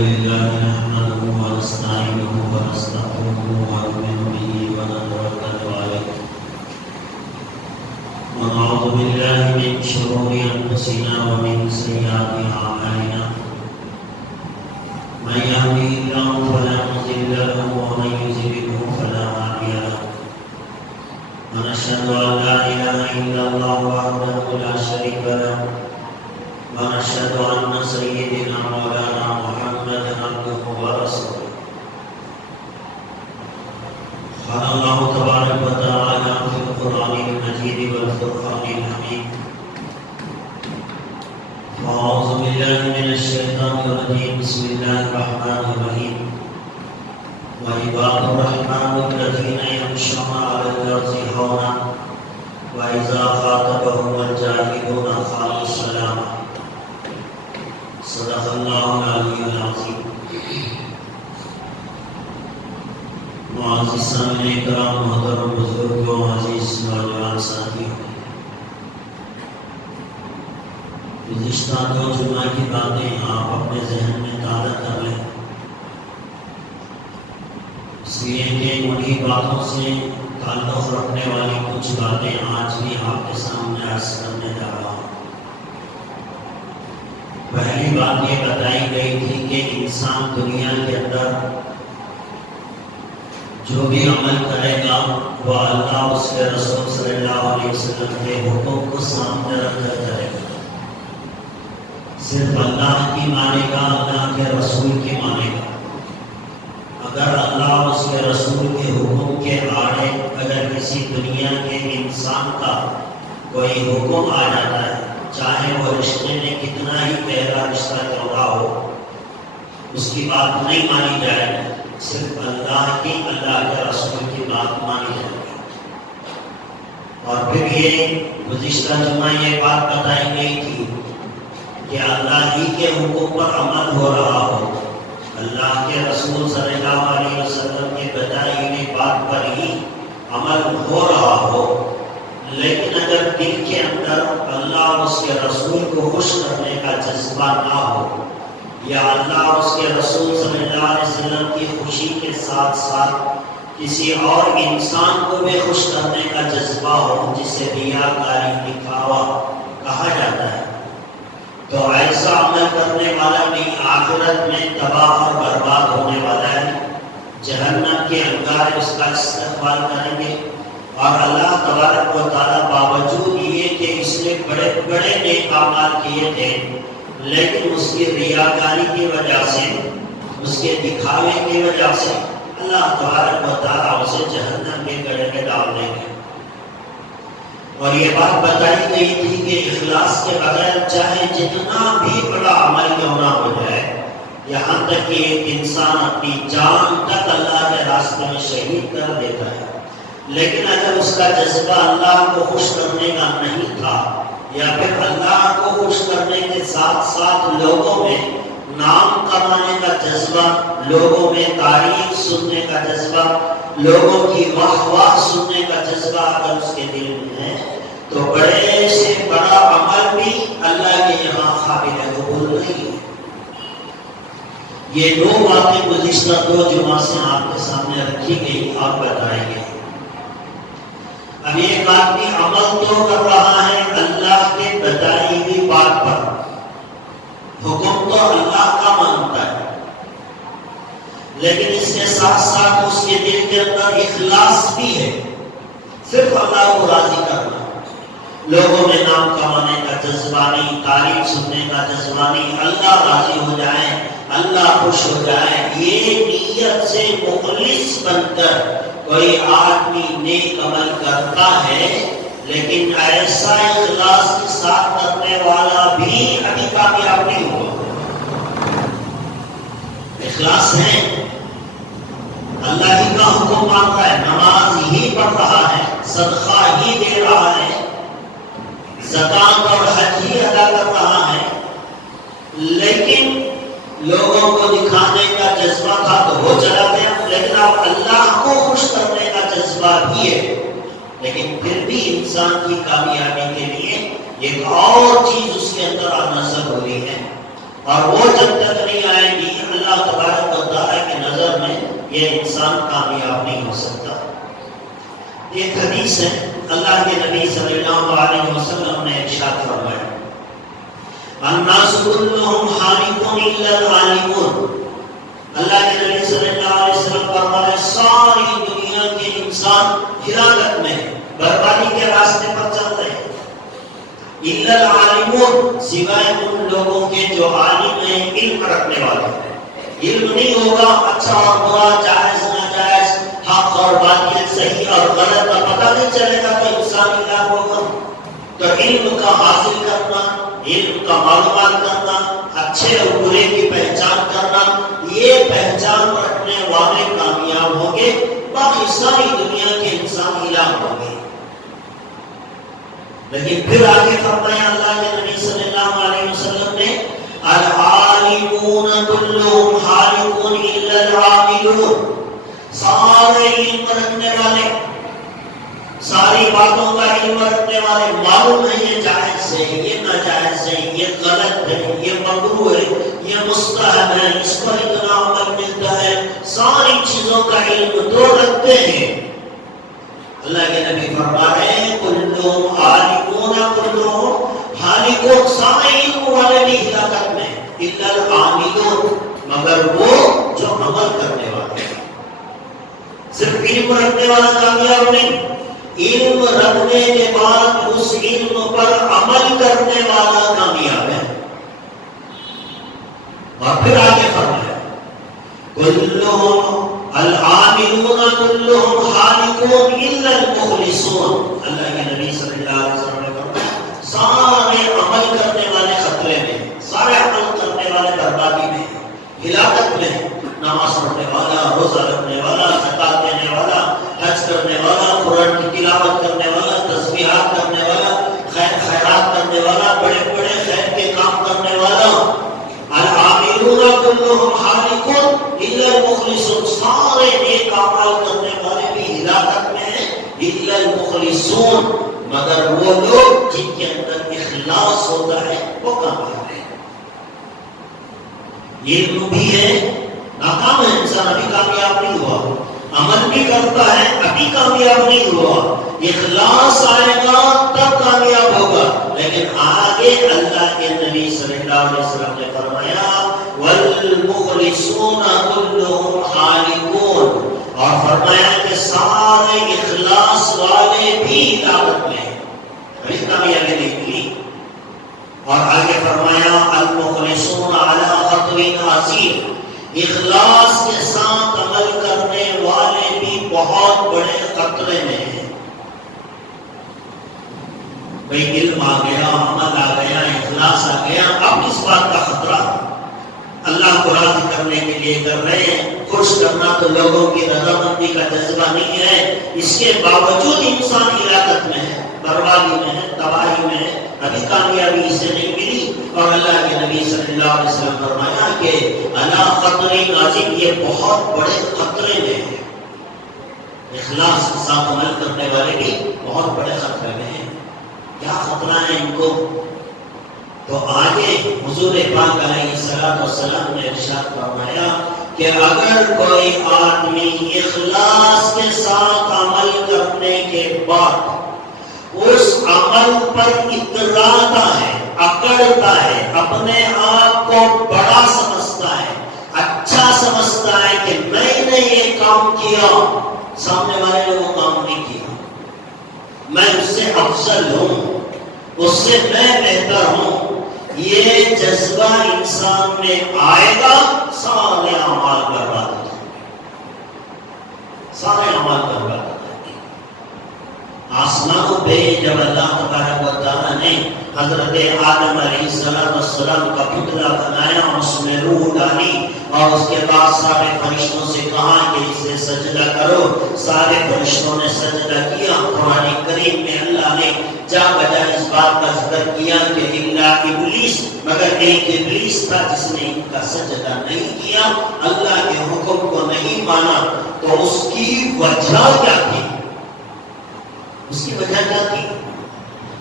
لله نحمده ونستعينه ونستغفره ونؤمن به ونتوكل عليه ونعوذ بالله من شرور أنفسنا ومن سيئات أعمالنا من يهده الله فلا مضل له ومن يضلل فلا هادي له ونشهد أن لا إله إلا الله وحده لا شريك له ونشهد أن سيدنا مولانا محمدا عبده ورسوله قال الله تبارك وتعالى في القرآن المجيد والفرقان الحميد أعوذ بالله من الشيطان الرجيم بسم الله الرحمن الرحيم وعباد الرحمن الذين يمشون على الأرض هونا وإذا خاطبهم الجاهلون قالوا سلاما صدق اللہ العلی العظیم. معزز سامعین کرام، محترم بزرگوں، عزیز نوجوان ساتھیوں، گزشتہ 2 جمعہ کی باتیں آپ اپنے ذہن میں تازہ کر لیں، اس لیے کہ انہی باتوں سے تعلق رکھنے والی کچھ باتیں آج بھی آپ کے سامنے عرض کرنے جا رہا ہوں. پہلی بات یہ بتائی گئی تھی کہ انسان دنیا کے اندر جو بھی عمل کرے گا وہ اللہ اس کے رسول صلی اللہ علیہ وسلم کے حکم کو سامنے رکھ کر کرے گا. صرف اللہ کی مانے گا، اللہ کے رسول کی مانے گا. اگر اللہ اس کے رسول کے حکم کے آڑے اگر کسی دنیا کے انسان کا کوئی حکم آ جاتا ہے، چاہے وہ رشتے میں کتنا ہی پہلا رشتہ کیوں نہ ہو، اس کی بات نہیں مانی جائے، صرف اللہ کے رسول کی بات مانی جائے. اور پھر یہ گزشتہ جمعہ یہ بات بتائی گئی تھی کہ اللہ ہی کے حکم پر عمل ہو رہا ہو، اللہ کے رسول صلی اللہ علیہ وسلم کے بتائی ہوئی بات پر ہی عمل ہو رہا ہو، لیکن اگر دل کے اندر اللہ اس کے رسول کو خوش کرنے کا جذبہ نہ ہو، یا اللہ اس کے رسول صلی اللہ علیہ وسلم کی خوشی کے ساتھ ساتھ کسی اور انسان کو بھی خوش کرنے کا جذبہ ہو، جسے ریاکاری، دکھاوا کہا جاتا ہے، تو ایسا عمل کرنے والا بھی آخرت میں تباہ اور برباد ہونے والا ہے. جہنم کے انگارے اس کا استقبال کریں گے. اور اللہ تبارک و تعالیٰ باوجود یہ کہ اس نے بڑے بڑے نیک اعمال کیے تھے، لیکن اس کی ریاکاری کی وجہ سے، اس کے دکھاوے کی وجہ سے اللہ تبارک و تعالیٰ اسے جہنم کے گڑھے میں ڈال دیں گے. اور یہ بات بتائی گئی تھی کہ اخلاص کے بغیر چاہے جتنا بھی بڑا عمل کیوں نہ ہو جائے، یہاں تک کہ ایک انسان اپنی جان تک اللہ کے راستے میں شہید کر دیتا ہے، لیکن اگر اس کا جذبہ اللہ کو خوش کرنے کا نہیں تھا، یا پھر اللہ کو خوش کرنے کے ساتھ ساتھ لوگوں میں نام کمانے کا جذبہ، لوگوں میں تعریف سننے کا جذبہ، لوگوں کی واہ واہ سننے کا جذبہ اگر اس کے دل میں ہے، تو بڑے سے بڑا عمل بھی اللہ کے یہاں قابل قبول نہیں ہے. یہ 2 باتیں گزشتہ 2 جمعہ سے آپ کے سامنے رکھی گئی، آپ بتائیں گے. اب ایک آدمی عمل تو کر رہا ہے اللہ کے بتائی ہوئی بات پر، حکم تو اللہ کا مانتا ہے، لیکن اس کے ساتھ ساتھ اس کے دل کے اندر اخلاص بھی ہے، صرف اللہ کو راضی کرنا، لوگوں میں نام کمانے کا جذبہ نہیں، تعریف سننے کا جذبہ نہیں، اللہ راضی ہو جائے، اللہ خوش ہو جائے. یہ نیت سے مخلص بن کر کوئی آدمی نیک عمل کرتا ہے، لیکن ایسا اخلاص کے ساتھ کرنے والا بھی ابھی کامیاب نہیں ہوا. اخلاص ہے، اللہ ہی کا حکم مان رہا ہے، نماز ہی پڑھ رہا ہے، صدقہ ہی دے رہا ہے، زکات اور حج ہی ادا کر رہا ہے، لیکن لوگوں کو دکھانے کا جذبہ تھا تو وہ چلا گیا. لیکن اب اللہ کو خوش کرنے کا جذبہ بھی ہے، لیکن پھر بھی انسان کی کامیابی کے لیے ایک اور چیز اس کے اندر نظر ہو رہی ہے، اور وہ جب تک نہیں آئے گی اللہ یہ انسان کامیاب نہیں ہو سکتا۔ ایک حدیث ہے، اللہ کے نبی صلی اللہ علیہ وسلم نے ارشاد فرمایا الناس كلهم حالقون الا العالمون۔ اللہ کے نبی صلی اللہ علیہ وسلم فرمایا ساری دنیا کے انسان ہلاکت میں بربادی کے راستے پر چل رہے ہیں، الا العالمون، سوائے ان لوگوں کے جو عالم ہیں، علم رکھنے والے ہیں۔ علم نہیں ہوگا، اچھا اور برا، جائز ناجائز، حق اور باطل، صحیح اور غلط کا پتہ نہیں چلے گا تو انسان ہلاک ہوگا۔ تو علم کا حاصل کرنا، علم کا معلومات کرنا، اچھے اور برے کی پہچان کرنا، یہ پہچان رکھنے والے کامیاب ہوں گے، باقی ساری دنیا کے انسان ہلاک ہوں گے۔ لیکن پھر آگے فرمایا اللہ کے نبی صلی اللہ علیہ وسلم نے العالمون كلهم حالقون الا العاملون، سارے علم رکھنے والے، ساری باتوں کا علم رکھنے والے، معلوم ہے یہ جائز ہے، یہ ناجائز ہے، یہ غلط ہے، یہ مکروہ ہے، یہ مستحب ہے، اس پر اتنا عمل ملتا ہے، ساری چیزوں کا علم تو رکھتے ہیں۔ اللہ کے نبی فرما رہے ہیں کلهم عالمون كلهم حالقون، سارے علم والے بھی ہلاکت میں، الا العاملون، مگر وہ جو عمل کرنے والے ہیں۔ صرف علم رکھنے والا کامیاب نہیں، علم رکھنے کے بعد اس علم پر عمل کرنے والا کامیاب ہے۔ اور پھر آگے فرمایا کلهم العاملون كلهم حالقون الا المخلصون، اللہ کے نبی صلی اللہ علیہ وسلم نے فرمایا سارے عمل کرنے والے خطرے میں، سارے عمل کرنے والے بربادی میں، ہلاکت میں، نماز پڑھنے والا، روزہ رکھنے والا، زکات دینے والا، حج کرنے والا، قرآن کی تلاوت کرنے والا، تسبیحات کرنے والا، خیرات کرنے والا، بڑے بڑے خیر کے کام کرنے والا، العاملون كلهم حالقون الا المخلصون، سارے نیک اعمال کرنے والے بھی ہلاکت میں ہیں، الا المخلصون، مگر وہ لوگ جن کے اندر اخلاص ہوتا ہے وہ کامیاب ہیں۔ علم بھی ہے، ناکام ہے انسان، ابھی کامیاب نہیں ہوا، عمل بھی کرتا ہے، ابھی کامیاب نہیں ہوا، اخلاص آئے گا تب کامیاب ہوگا۔ لیکن آگے اللہ کے نبی صلی اللہ علیہ وسلم نے فرمایا والمخلصون كلهم حالقون، اور فرمایا کہ سارے اخلاص والے بھی ہلاکت میں ہیں، ابھی کامیابی نہیں ملی۔ اور آگے فرمایا المخلصون على خطر عظیم، اخلاص کے ساتھ عمل کرنے والے بھی بہت بڑے خطرے میں ہیں۔ بھئی علم آ گیا، عمل آ گیا، اخلاص آ گیا، اب کس بات کا خطرہ؟ اللہ کو راضی کرنے کے لیے کر رہے ہیں، خوش کرنا تو لوگوں کی رضامندی کا جذبہ نہیں ہے، اس کے باوجود انسان ہلاکت میں ہے، بربادی میں ہے، تباہی میں ہے، ابھی کامیابی اسے نہیں ملی۔ اور اللہ کے نبی صلی اللہ علیہ وسلم فرمایا کہ الا خطر عظیم، یہ بہت بڑے خطرے میں ہے، اخلاص کے ساتھ عمل کرنے والے بھی بہت بڑے خطرے میں ہیں۔ کیا خطرہ ہے ان کو؟ تو آگے حضور پاک علیہ الصلوۃ والسلام نے ارشاد فرمایا کہ اگر کوئی آدمی اخلاص کے ساتھ عمل کرنے کے بعد اس عمل پر اتراتا ہے، اکڑتا ہے، اپنے آپ کو بڑا سمجھتا ہے، اچھا سمجھتا ہے کہ میں نے یہ کام کیا، سامنے والے نے وہ کام نہیں کیا، میں اس سے افضل ہوں، اس سے میں بہتر ہوں، یہ جذبہ انسان میں آئے گا، سارے اعمال برباد ہو جائیں گے، سارے اعمال برباد ہو جائیں گے۔ آسمانوں پہ جب اللہ تبارک و تعالیٰ نے حضرت آدم علیہ السلام کا پتلا بنایا، اس میں روح ڈالی، اور اس کے بعد سارے فرشتوں سے کہا کہ اسے سجدہ کرو، سارے فرشتوں نے سجدہ کیا۔ قرآن کریم میں اللہ نے جا بجا اس بات کا ذکر کیا کہ الا ابلیس، مگر ایک ابلیس تھا جس نے ان کا سجدہ نہیں کیا، اللہ کے حکم کو نہیں مانا۔ تو اس کی وجہ کیا تھی؟ اس کی وجہ کیا تھی؟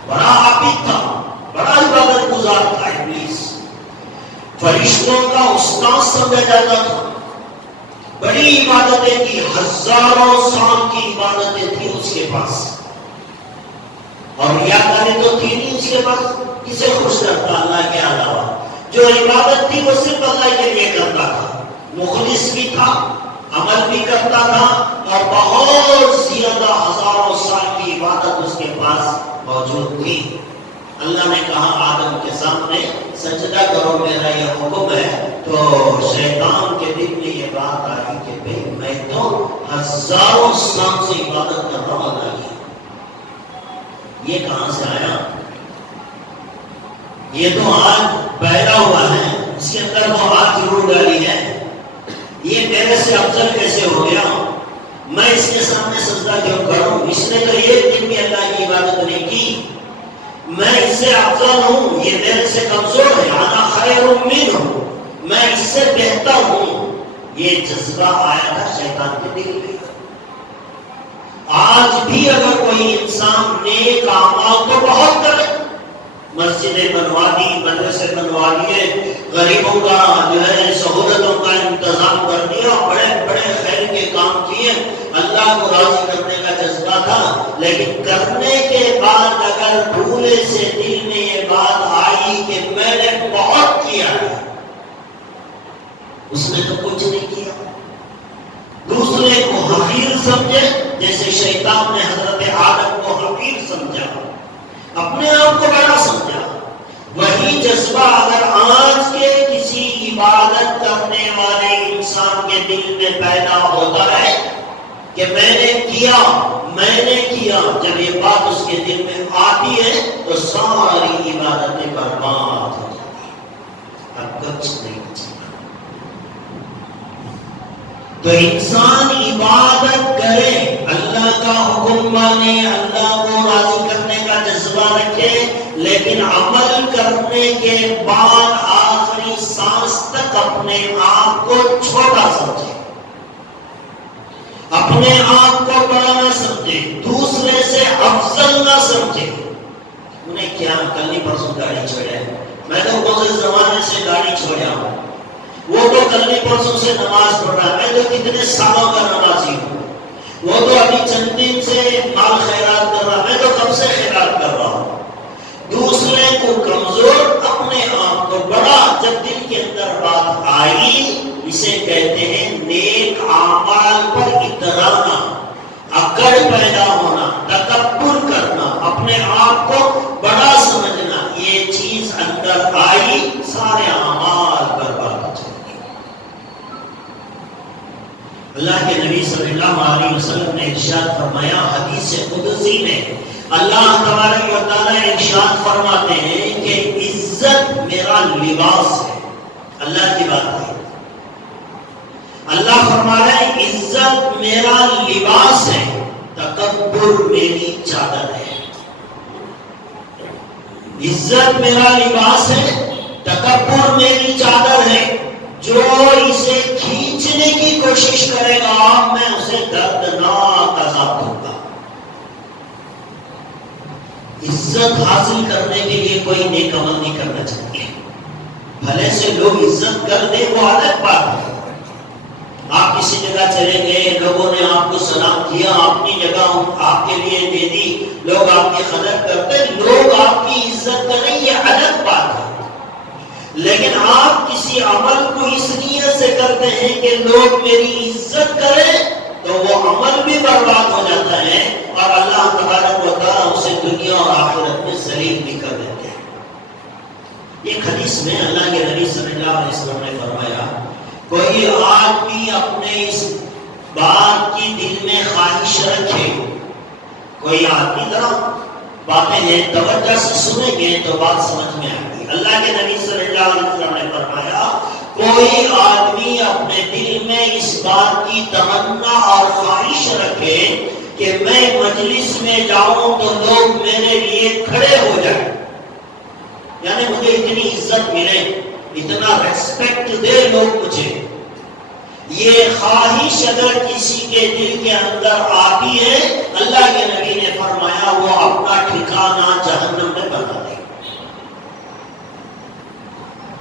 بڑا عابد تھا، بڑا عبادت گزار تھا ابلیس، فرشتوں کا استاد سمجھا جاتا تھا، بڑی عبادتیں کی، ہزاروں سال کی عبادتیں تھی اس کے پاس، اور ریاکاری تو تھی نہیں اس کے پاس۔ کسے خوش کرتا اللہ کے علاوہ؟ جو عبادت تھی وہ صرف اللہ کے لیے کرتا تھا، مخلص بھی تھا، عمل بھی کرتا تھا، اور بہت زیادہ ہزاروں سال کی عبادت اس کے پاس موجود تھی۔ اللہ نے کہا آدم کے سامنے سجدہ کرو، میرا یہ حکم ہے، تو شیطان کے دل میں یہ بات آئی کہ بھئی میں تو ہزاروں سال سے عبادت کر رہا ہوں اللہ کی، یہ کہاں سے آیا؟ یہ تو آج پیدا ہوا ہے، اس کے اندر تو آج ضرور ڈالی ہے، یہ میرے سے افضل کیسے ہو گیا؟ میں اس کے سامنے سجدہ کیوں کروں؟ اس نے تو ایک دن بھی اللہ کی عبادت نہیں کی، میں اس سے افضل ہوں، یہ میرے سے کمزور ہے، انا خیر منہ، میں اس سے بہتر ہوں، یہ جذبہ آیا تھا شیطان کے دل میں۔ آج بھی اگر کوئی انسان نیک اعمال تو بہت کرے، مسجدیں بنوا دی، مدرسے بنوا دیے، غریبوں کا جو ہے سہولتوں کا انتظام کر دیا، بڑے بڑے خیر کے کام کیے، اللہ کو راضی کرنے کا جذبہ تھا، لیکن کرنے کے بعد اگر بھولے سے دل میں یہ بات آئی کہ میں نے بہت کیا ہے، اس نے تو کچھ نہیں کیا، دوسرے کو حقیر سمجھے، جیسے شیطان نے حضرت آدم کو حقیر سمجھا، اپنے آپ کو بڑا سمجھا، وہی جذبہ اگر آج کے کسی عبادت کرنے والے انسان کے دل میں پیدا ہوتا ہے کہ میں نے کیا، جب یہ بات اس کے دل میں آتی ہے تو ساری عبادتیں برباد ہو جاتی ہیں، اب کچھ نہیں بچتا۔ تو انسان عبادت کرے، اللہ کا حکم مانے، اللہ کو راضی کرنے کا جذبہ رکھے، لیکن عمل کرنے کے بعد آخری سانس تک اپنے آپ کو چھوٹا سمجھے، اپنے آپ کو بڑا نہ سمجھے، دوسرے سے افضل نہ سمجھے۔ انہیں کیا کل ہی پرسوں گاڑی چھوڑا، میں تو بہت زمانے سے گاڑی چھوڑا ہوں، وہ تو کل ہی پرسوں سے نماز پڑھ رہا ہے، میں تو کتنے سالوں کا نمازی ہوں، وہ تو ابھی چند دن سے مال خیرات کر رہا، میں تو کب سے خیرات کر رہا ہوں۔ دوسرے کو کمزور، اپنے آپ کو بڑا، جب دل کے اندر بات آئی، اسے کہتے ہیں نیک اعمال پر اترانا، اکڑ پیدا ہونا، تکبر کرنا، اپنے آپ کو بڑا سمجھنا، یہ چیز اندر آئی، سارے اعمال برباد ہو جائیں۔ اللہ کے نبی صلی اللہ علیہ وسلم نے ارشاد فرمایا، حدیث قدسی میں اللہ تبارک و تعالی ارشاد فرماتے ہیں کہ عزت میرا لباس ہے، اللہ کی بات ہے، اللہ فرما رہا ہے عزت میرا لباس ہے، تکبر میری چادر ہے۔ عزت میرا لباس ہے، تکبر میری چادر ہے، جو اسے کھینچنے کی کوشش کرے گا میں اسے دردناک عذاب دوں گا۔ عزت حاصل کرنے کے لیے کوئی نیک عمل نہیں کرنا چاہیے، بھلے سے لوگ عزت کر دیں وہ الگ بات ہے، آپ کسی جگہ چلے گئے، لوگوں نے آپ کو سلام کیا، اپنی جگہ آپ کے لیے دے دی، لوگ آپ کی قدر کرتے، لوگ آپ کی عزت کریں، یہ الگ بات ہے، لیکن آپ کسی عمل کو اس نیت سے کرتے ہیں کہ لوگ میری عزت کریں، تو وہ عمل بھی برباد ہو جاتا ہے، اور اللہ تبارک و تعالیٰ اسے دنیا اور آخرت میں ذلیل بھی کر دیتے ہیں۔ ایک حدیث میں اللہ کے نبی صلی اللہ علیہ وسلم نے فرمایا، کوئی آدمی اپنے اس بات کی دل میں خواہش رکھے، کوئی آدمی ذرا باتیں ہیں توجہ سے سنیں گے تو بات سمجھ میں آئے گی۔ اللہ کے نبی صلی اللہ علیہ وسلم نے فرمایا، کوئی آدمی اپنے دل میں اس بات کی تمنا اور خواہش رکھے کہ میں مجلس میں جاؤں تو لوگ میرے لیے کھڑے ہو جائیں، یعنی مجھے اتنی عزت ملے، اتنا ریسپیکٹ دے لوگ مجھے، یہ خواہش اگر کسی کے دل کے اندر آتی ہے، اللہ کے نبی نے فرمایا وہ اپنا ٹھکانہ جہنم میں بنا دے۔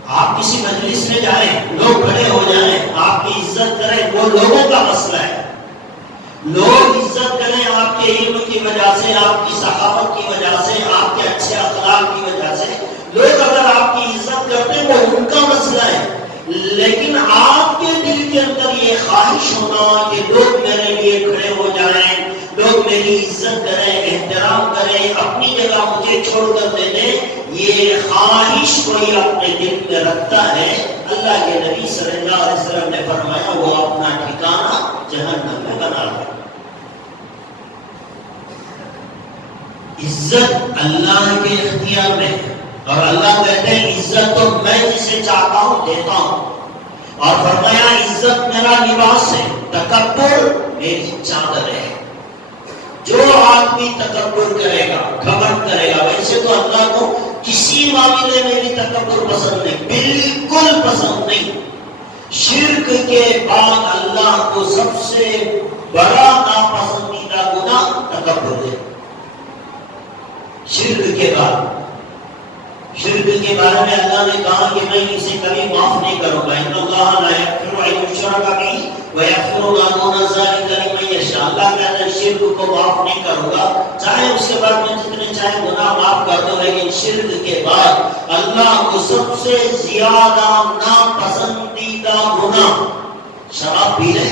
آپ کسی مجلس میں جائیں، لوگ کھڑے ہو جائیں، آپ کی عزت کریں، وہ لوگوں کا مسئلہ ہے. لوگ عزت کریں آپ کے علم کی وجہ سے، آپ کی صحافت کی وجہ سے، آپ کے اچھے اخلاق کی وجہ سے. لوگ اگر آپ کی عزت کرتے ہیں وہ ان کا مسئلہ ہے، لیکن آپ کے دل کے اندر یہ خواہش ہونا کہ لوگ میرے لیے کھڑے ہو جائیں، لوگ میری عزت کریں، احترام کریں، اپنی جگہ مجھے چھوڑ کر دے دیں، یہ خواہش کوئی اپنے دل میں رکھتا ہے، اللہ کے نبی صلی اللہ علیہ وسلم نے فرمایا وہ اپنا ٹھکانہ جہنم میں بنا لے. عزت اللہ کے اختیار میں ہے، اور اللہ کہتے ہیں عزت تو میں جسے چاہتا ہوں دیتا ہوں. اور فرمایا عزت میرا لباس ہے، تکبر میری چادر ہے. جو آدمی تکبر کرے گا، گھمنڈ کرے گا، ویسے تو اللہ کو کسی معاملے میں بھی تکبر پسند نہیں، بالکل پسند نہیں. شرک کے بعد اللہ کو سب سے بڑا ناپسندیدہ گناہ تکبر ہے. شرک کے بعد، شرک کے بارے میں اللہ نے کہا کہ میں اسے کبھی معاف نہیں کروں گا. ان اللہ لا یغفر ان یشرک به ویغفر ما دون ذلک لمن یشاء. اللہ کہتا ہے شرک کو معاف نہیں کروں گا، چاہے اس کے بعد میں جتنے چاہے گناہ معاف کر دوں، لیکن شرک کے بعد اللہ کو سب سے زیادہ ناپسندیدہ گناہ شراب پی لے،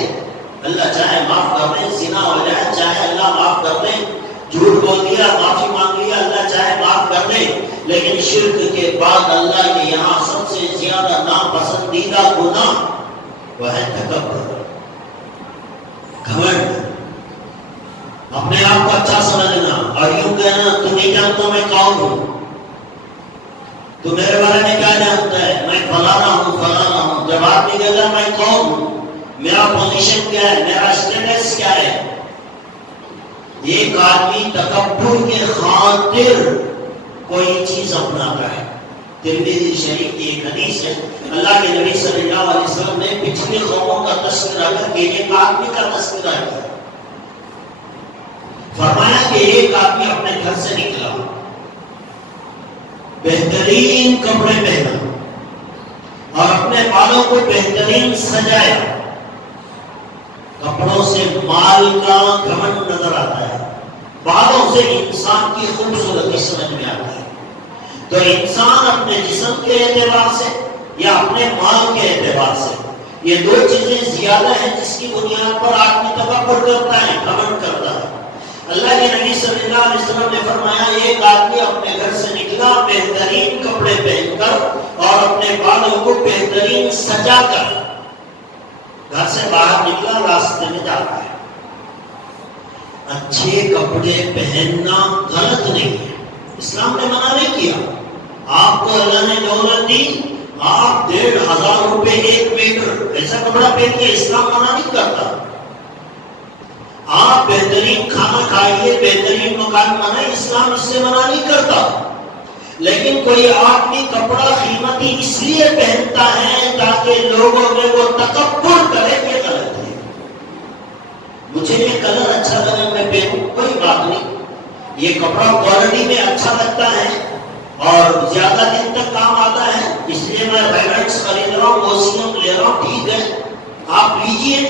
اللہ چاہے معاف کر دے. زنا ہو جائے چاہے اللہ معاف کر دے. جھوٹ بول دیا معافی مانگ لیا اللہ چاہے معاف کر دے. لیکن شرک کے بعد اللہ کے یہاں سب سے زیادہ ناپسندیدہ گناہ وہ ہے تکبر، گھمنڈ، اپنے آپ کو اچھا سمجھنا اور یوں کہنا تو نہیں جانتا میں کون ہوں، تو میرے بارے میں کیا جانتا ہے، میں فلانا ہوں فلانا ہوں. جب آپ نہیں کہتا میں کون ہوں، میرا پوزیشن کیا ہے، میرا اسٹیٹس کیا ہے. ایک آدمی تکبر کے خاطر کوئی چیز اپناتا ہے. ترمذی شریف کی ایک حدیث ہے، اللہ کے نبی صلی اللہ علیہ وسلم نے پچھلی قوموں کا تذکرہ کر کے ایک آدمی کا تذکرہ کیا. فرمایا کہ ایک آدمی اپنے گھر سے نکلا، بہترین کپڑے پہنا اور اپنے بالوں کو بہترین سجایا. کپڑوں سے مال کا گھمنڈ نظر آتا ہے، بالوں سے انسان کی خوبصورتی سمجھ میں آتی ہے. تو انسان اپنے جسم کے اعتبار سے یا اپنے مال کے اعتبار سے، یہ دو چیزیں زیادہ ہیں جس کی بنیاد پر آدمی تکبر کرتا ہے، گھمنڈ کرتا ہے. اللہ کے نبی صلی اللہ علیہ وسلم نے فرمایا ایک آدمی اپنے گھر سے نکلا بہترین کپڑے پہن کر اور اپنے بالوں کو بہترین سجا کر گھر سے باہر نکلا، راستے میں جا رہا ہے. اچھے کپڑے پہننا غلط نہیں ہے، اسلام نے منع نہیں کیا. آپ کو اللہ نے دولت دی، آپ 1500 روپے 1 میٹر ایسا کپڑا پہن کے اسلام منع نہیں کرتا. آپ بہترین کھانا کھائیے، بہترین مکان بنائے، اسلام اس سے منع نہیں کرتا. لیکن کوئی آدمی کپڑا قیمتی اس لیے پہنتا ہے تاکہ لوگوں میں وہ تکبر کرے، یہ غلط ہے. مجھے یہ کلر اچھا لگا میں پہنوں، کوئی بات نہیں. یہ کپڑا کوالٹی میں اچھا لگتا ہے اور زیادہ دن تک کام آتا ہے، اس لیے میں ویلٹس خرید رہا ہوں، اوسیم لے رہا ہوں، ٹھیک ہے آپ لیجئے.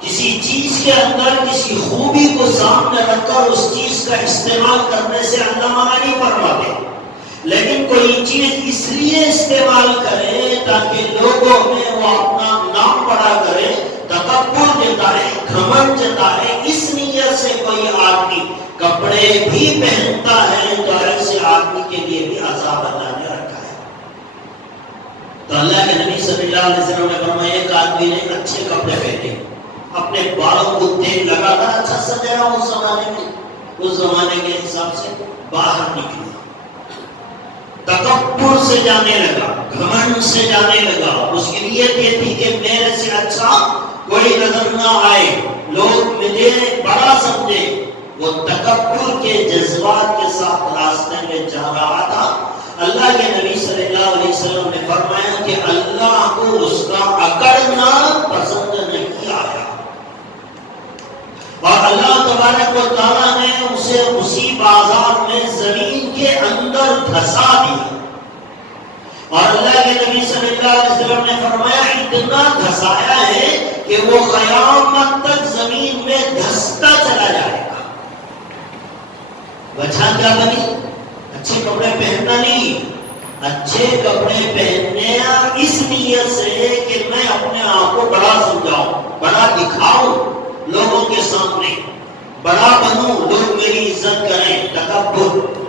کسی چیز کے اندر کسی خوبی کو سامنے رکھ کر اس چیز کا استعمال کرنے سے اللہ منع نہیں فرماتے. لیکن کوئی چیز اس لیے استعمال کرے تاکہ لوگوں میں وہ اپنا نام بڑا کرے، تکبر جتائے، گھمنڈ جتائے، اس نیت سے کوئی آدمی کپڑے بھی پہنتا ہے تو ایسے آدمی کے لیے بھی عذاب اللہ نے رکھا ہے. تو اللہ کے نبی صلی اللہ علیہ وسلم نے فرمایا ایک آدمی نے اچھے کپڑے پہنے، اپنے بالوں کو تیل لگا کر اچھا سجایا، اس زمانے کے حساب سے باہر نکلا، تکبر سے جانے لگا، گھمنڈ سے جانے لگا. اس کی نیت یہ تھی کہ میرے سے اچھا کوئی نظر نہ آئے، لوگ مجھے بڑا سمجھے. وہ تکبر کے جذبات کے ساتھ راستے میں جا رہا تھا. اللہ کے نبی صلی اللہ علیہ وسلم نے فرمایا کہ اللہ کو اس کا اکڑنا پسند نہیں آیا اور اللہ تبارک و تعالیٰ نے اسے اسی بازار میں زمین کے اندر دھسا دیا. اور اللہ کے نبی صلی اللہ علیہ وسلم نے فرمایا اتنا دھسایا ہے کہ وہ قیامت تک زمین میں دھستا چلا جائے گا۔ وجہ کیا بنی؟ اچھے کپڑے پہننا نہیں، اچھے کپڑے پہننے اس نیت سے کہ میں اپنے آپ کو بڑا سمجھاؤں، بڑا دکھاؤں لوگوں کے سامنے، بڑا بنوں، لوگ میری عزت کریں، تکبر۔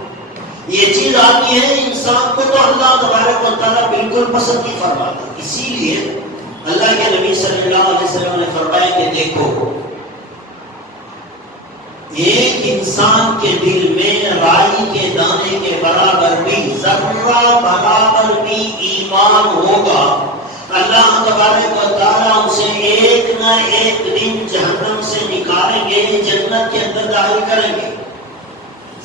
یہ چیز آتی ہے انسان کو تو اللہ تبارک و تعالیٰ بالکل پسند نہیں فرماتا۔ اسی لیے اللہ کے نبی صلی اللہ علیہ وسلم نے فرمایا کہ دیکھو، ایک انسان کے دل میں رائی کے دانے کے برابر بھی، ذرہ برابر بھی ایمان ہوگا، اللہ تبارک و تعالیٰ اسے ایک نہ ایک دن جہنم سے نکالیں گے، جنت کے اندر داخل کریں گے۔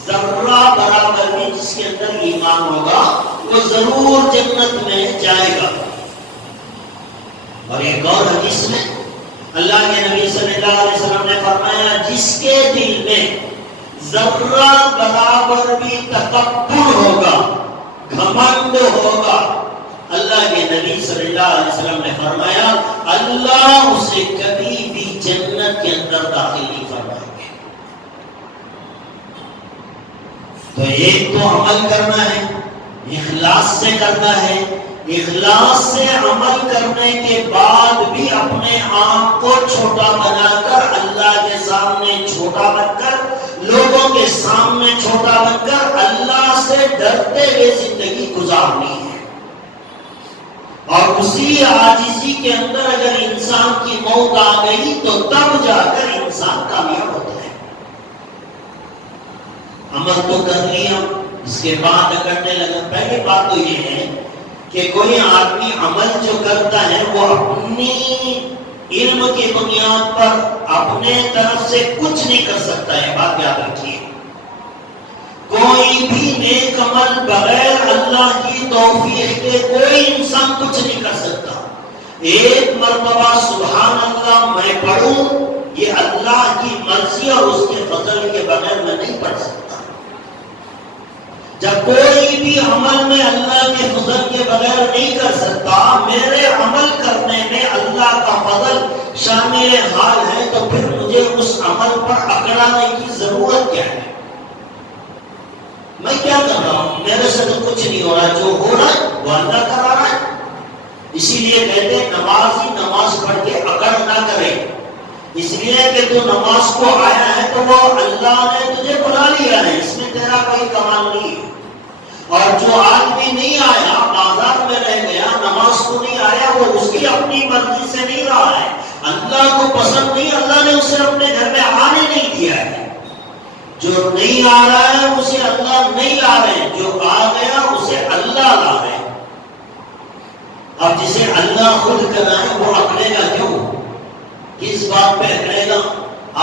ذرہ برابر بھی جس کے اندر ایمان ہوگا وہ ضرور جنت میں جائے گا۔ اور ایک اور حدیث میں اللہ کے نبی صلی اللہ علیہ وسلم نے فرمایا جس کے دل میں ذرہ برابر بھی تکبر ہوگا، گھمنڈ ہوگا، اللہ کے نبی صلی اللہ علیہ وسلم نے فرمایا اللہ اسے کبھی بھی جنت کے اندر داخل نہیں فرمائیں گے۔ تو ایک تو عمل کرنا ہے، اخلاص سے کرنا ہے، اخلاص سے عمل کرنے کے بعد بھی اپنے آپ کو چھوٹا بنا کر، اللہ کے سامنے چھوٹا بن کر، لوگوں کے سامنے چھوٹا بن کر اللہ سے ڈرتے ہوئے زندگی گزارنی ہے۔ اور اسی عاجزی کے اندر اگر انسان کی موت آ گئی تو تب جا کر انسان کامیاب ہوتا ہے۔ عمل تو کر لیا، اس کے بعد کرنے لگا۔ پہلی بات تو یہ ہے کہ کوئی آدمی عمل جو کرتا ہے وہ اپنی علم کی بنیاد پر اپنے طرف سے کچھ نہیں کر سکتا ہے، بات یاد رکھیے۔ کوئی بھی نیک عمل بغیر اللہ کی توفیق کے کوئی انسان کچھ نہیں کر سکتا۔ ایک مرتبہ سبحان اللہ میں پڑھوں، یہ اللہ کی مرضی اور اس کے فضل کے بغیر میں نہیں پڑھ سکتا۔ جب کوئی بھی عمل میں اللہ کے فضل کے بغیر نہیں کر سکتا، میرے عمل کرنے میں اللہ کا فضل شامل حال ہے، تو پھر مجھے اس عمل پر اکڑانے کی ضرورت کیا ہے؟ میں کیا کر رہا ہوں؟ میرے سے تو کچھ نہیں ہو رہا، جو ہو رہا ہے وہ اللہ کرا رہا ہے۔ اسی لیے کہتے ہیں نمازی نماز پڑھ کے اکڑ نہ کرے، اس لیے کہ تو نماز کو آیا ہے تو وہ اللہ نے تجھے بنا لیا ہے، اس میں تیرا کوئی کمال نہیں ہے۔ اور جو آدمی نہیں آیا، بازار میں رہ گیا، نماز کو نہیں آیا، وہ اس کی اپنی مرضی سے نہیں رہا ہے، اللہ کو پسند نہیں، اللہ نے اسے اپنے گھر میں آنے نہیں دیا ہے۔ جو نہیں آ رہا ہے اسے اللہ نہیں لا رہے، جو آ گیا اسے اللہ لا رہے۔ اب جسے اللہ خود کرائے وہ اکڑے گا کیوں؟ کس بات پہ اکڑے گا؟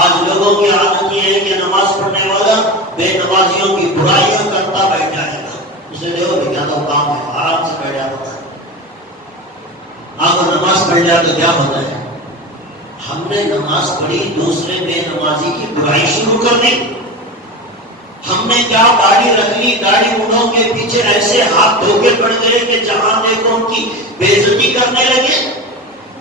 آج لوگوں کی عادت یہ ہے کہ نماز پڑھنے والا بے نمازیوں کی برائیاں کرتا بیٹھ جائے گا، اسے دیکھو کیا تو کام ہے، آرام سے بیٹھ جاتا ہے۔ آپ نماز پڑھ جائے تو کیا ہوتا ہے؟ ہم نے نماز پڑھی، دوسرے بے نمازی کی برائی شروع کر دی۔ ہم نے کیا داڑھی رکھ لی، داڑھی منہوں کے پیچھے ایسے ہاتھ دھو کے پڑ گئے کہ جہاں دیکھو ان کی بے عزتی کرنے لگے۔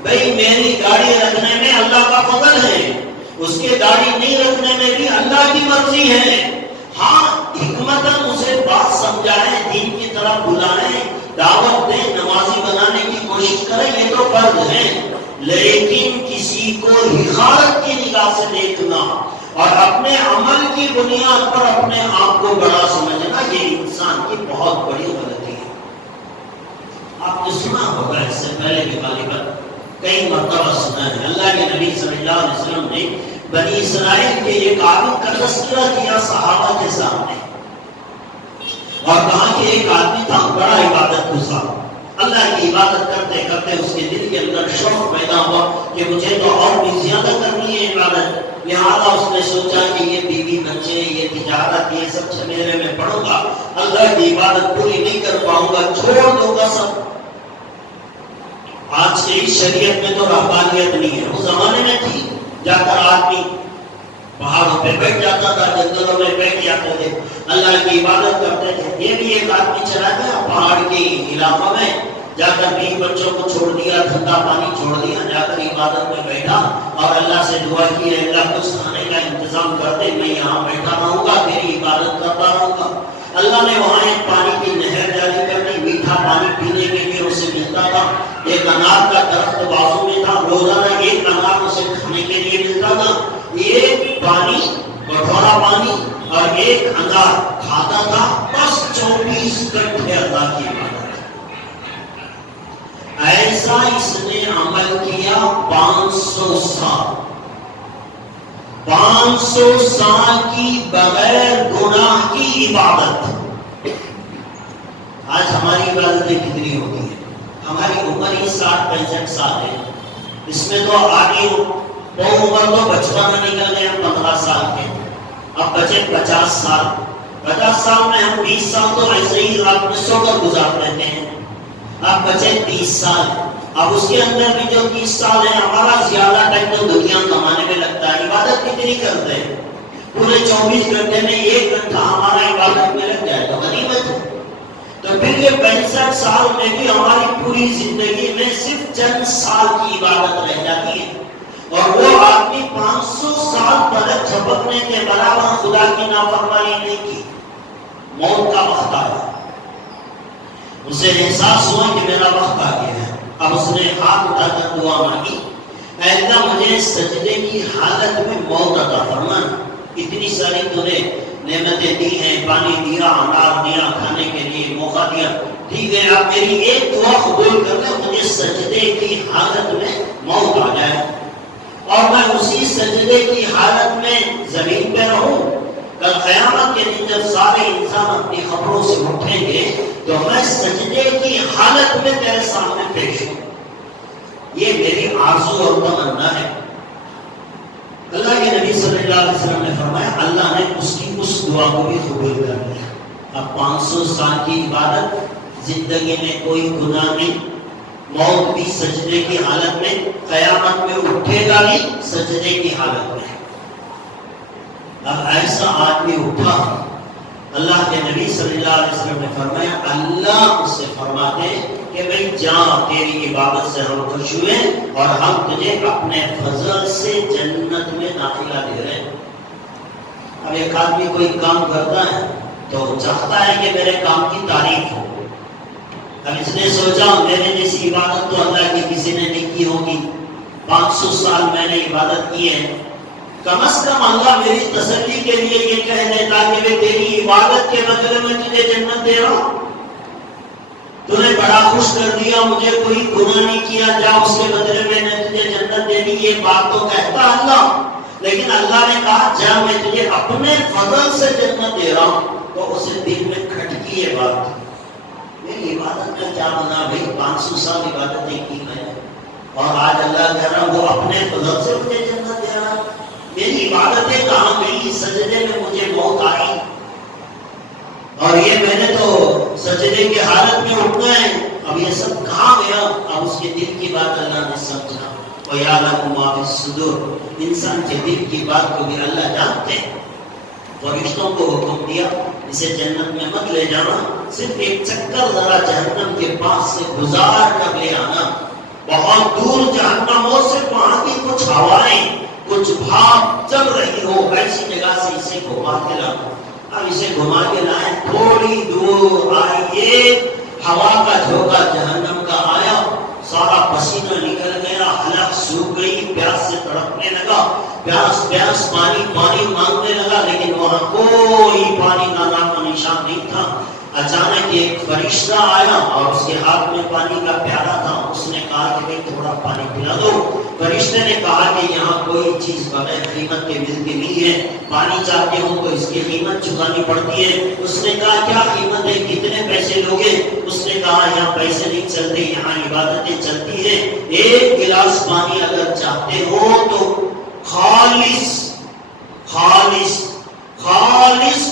بھئی میری داڑھی رکھنے میں اللہ کا فضل ہے، اس کے داڑھی نہیں رکھنے میں بھی اللہ کی مرضی ہے۔ ہاں حکمتاً اسے بات سمجھائیں، دین کی طرف بلائیں، دعوت دیں، نمازی بنانے کی کوشش کریں، یہ تو فرض ہے۔ لیکن کسی کو حقارت کی نگاہ سے دیکھنا اور اپنے عمل کی بنیاد پر اپنے آپ کو بڑا سمجھنا، یہ انسان کی بہت بڑی غلطی ہے۔ آپ نے سنا ہوگا، اس سے پہلے بھی غالباً کئی مرتبہ سنا ہے، اللہ کے نبی صلی اللہ علیہ وسلم نے بنی اسرائیل کے ایک آدمی کا تذکرہ کیا صحابہ کے سامنے، اور کہا کہ ایک آدمی تھا بڑا عبادت گزار، اللہ کی عبادت کرتے کرتے اس کے دل کے اندر شوق پیدا ہوا کہ مجھے تو اور بھی زیادہ کرنی ہے عبادت، لہٰذا اس نے سوچا کہ یہ بیوی بچے، یہ تجارت، یہ سب جھمیلے میں پڑوں گا، اللہ کی عبادت پوری نہیں کر پاؤں گا، چھوڑ دوں گا سب۔ آج کے اس شریعت میں تو رہبانیت نہیں ہے، اس زمانے میں تھی، جا کر آدمی پہاڑوں پہ بیٹھ جاتا تھا، جنگلوں میں بیٹھ جاتے تھے، اللہ کی عبادت کرتے تھے۔ یہ بھی ایک آدمی چلا گیا پہاڑ کے علاقوں میں، جا کر بیوی بچوں کو چھوڑ دیا، دھندا پانی چھوڑ دیا، جا کر عبادت میں بیٹھا اور اللہ سے دعا کی ہے اللہ کچھ کھانے کا انتظام کر دے، میں یہاں بیٹھا رہوں گا، تیری عبادت کرتا رہوں گا۔ اللہ نے وہاں ایک پانی کی نہر جاری کر دی، میٹھا پانی پینے کے لیے اسے ملتا تھا، ایک انار کا درخت بازو میں تھا، روزانہ ایک انار اسے کھانے کے لیے ملتا تھا، ایک پانی کٹورا پانی اور ایک انار کھاتا تھا، بس 24 گھنٹے اللہ کی عبادت۔ ایسا اس نے عمل کیا 500 سال، 500 سال کی بغیر گناہ کی عبادت۔ آج ہماری عبادتیں کتنی ہوتی ہیں؟ ہماری عمر ہی 60-65 سال ہے، اس میں تو آگے وہ عمر تو بچپن میں نکل گئے، 15 سال کے، اب بچے 50 سال۔ 50 سال میں ہم 20 سال تو ایسے ہی رات میں سو کر گزار لیتے ہیں، اب بچے 30 سال، اب اس کے اندر بھی جو 30 سال ہے ہمارا زیادہ ٹائم تو دنیا کمانے میں لگتا ہے۔ عبادت کتنی کرتے ہیں؟ پورے 24 گھنٹے میں 1 گھنٹہ ہمارا عبادت میں لگ جائے تو غنیمت ہے۔ تو پھر یہ 65 سال میں بھی ہماری پوری زندگی میں صرف چند سال کی عبادت رہ جاتی ہے، اور وہ آدمی 500 سال پلک جھپکنے کے برابر خدا کی نافرمانی نہیں کی، موت کا وقت آیا، اسے احساس ہوا کہ میرا وقت آ گیا ہے، اب اس نے ہاتھ اٹھا کر دعا مانگی، اے اللہ مجھے سجدے کی حالت میں موت عطا فرما، اتنی ساری تو نے نعمتیں دی ہیں، پانی دیا، انار دیا، کھانے کے لیے موقع دیا، ٹھیک ہے اب میری ایک دعا قبول کر لے، مجھے سجدے کی حالت میں موت آ جائے اور میں اسی سجدے کی حالت میں زمین پہ رہوں، کل قیامت کے دن جب سارے انسان اپنی خبروں سے اٹھیں گے تو میں سجدے کی حالت میں تیرے سامنے پیش ہوں، یہ میری آرزو اور تمنا ہے۔ اللہ کے نبی صلی اللہ علیہ وسلم نے فرمایا اللہ نے اس کی اس دعا کو بھی قبول کر لیا۔ اب 500 سال کی عبادت، زندگی میں کوئی گناہ نہیں، موت بھی سجدے کی حالت میں، قیامت میں اٹھے گا بھی سجدے کی حالت میں۔ اب ایسا آدمی اٹھا، اللہ کے نبی صلی اللہ علیہ وسلم نے فرمایا اللہ اس سے فرماتے کہ بھئی جا تیری عبادت سے ہم خوش ہوئے اور ہم تجھے اپنے فضل سے جنت میں داخلہ دے رہے ہیں۔ اب ایک آدمی کوئی کام کرتا ہے تو چاہتا ہے کہ میرے کام کی تعریف ہو، اب اس نے سوچا میرے جیسی عبادت تو اللہ کی کسی نے نہیں کی ہوگی، 500 سال میں نے عبادت کی ہے، کم از کم اللہ میری تسلی کے لیے یہ کہہ دیتا کہ میں تیری عبادت کے بدلے میں تجھے جنت دے رہا ہوں، تو نے بڑا خوش کر دیا، مجھے کوئی گناہ نہیں کیا، جا اس کے بدلے میں نے تجھے جنت دے دی، یہ بات تو کہتا اللہ، لیکن اللہ نے کہا جا میں تجھے اپنے فضل سے جنت دے رہا ہوں، تو اسے دل میں کھٹکی یہ بات، میری عبادت کا کیا بنا بھائی، 500 سال عبادتیں کی میں نے اور آج اللہ کہہ رہا وہ اپنے فضل سے مجھے جنت دے رہا، میری عبادتیں کہاں گئی، سجدے میں مجھے موت آئی اور یہ میں نے تو سجدے کی حالت میں اٹھنا ہے، اب یہ سب کہاں گیا؟ اب اس کے دل کی بات اللہ نے سمجھا، وَيَعْلَمُ مَا فِي الصُّدُورِ، انسان کے دل کی بات کو بھی اللہ جانتے ہیں، فرشتوں کو حکم دیا اسے جنت میں مت لے جانا، صرف ایک چکر ذرا جہنم کے پاس سے گزار کر لے آنا، بہت دور جہنم ہو، صرف وہاں کی کچھ ہوائیں، کچھ بھاپ چل رہی ہو، ایسی جگہ سے اسے گھما کے لانا، اب اسے گھما کے لائیں، تھوڑی دور آئیے، ہوا کا جھونکا جہنم کا آیا، سارا پسینہ نکل گیا، حلق سوکھ گئی، پیاس سے تڑپنے لگا، پیاس پانی مانگنے لگا، لیکن وہاں کوئی پانی کا نام و نشان نہیں تھا۔ اچانک ایک فرشتہ آیا اور اس کے ہاتھ میں پانی کا پیالہ تھا، اس نے کہا کہ بھئی تھوڑا پانی پلا دو، فرشتے نے کہا کہ یہاں کوئی چیز بغیر قیمت کے ملتی نہیں ہے، پانی چاہتے ہو تو اس کی قیمت چکانی پڑتی ہے۔ اس نے کہا کیا قیمت ہے، کتنے پیسے لوگے؟ اس نے کہا یہاں پیسے نہیں چلتے، یہاں عبادتیں چلتی ہیں، ایک گلاس پانی اگر چاہتے ہو تو خالص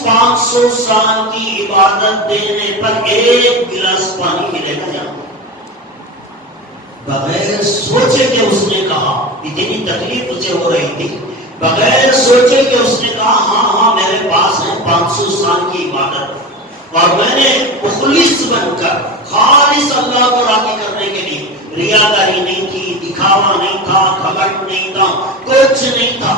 500 سال کی عبادت دینے پر ایک گلاس پانی ملے گا یہاں، بغیر سوچے کہ اس نے کہا، اتنی تکلیف اسے ہو رہی تھی، بغیر سوچے کہ اس نے کہا ہاں میرے پاس ہے 500 سال کی عبادت، اور میں نے مخلص بن کر خالص اللہ کو راضی کرنے کے لیے. ریاکاری نہیں تھی, دکھاوا نہیں تھا, کھگٹ نہیں تھا, کچھ نہیں تھا.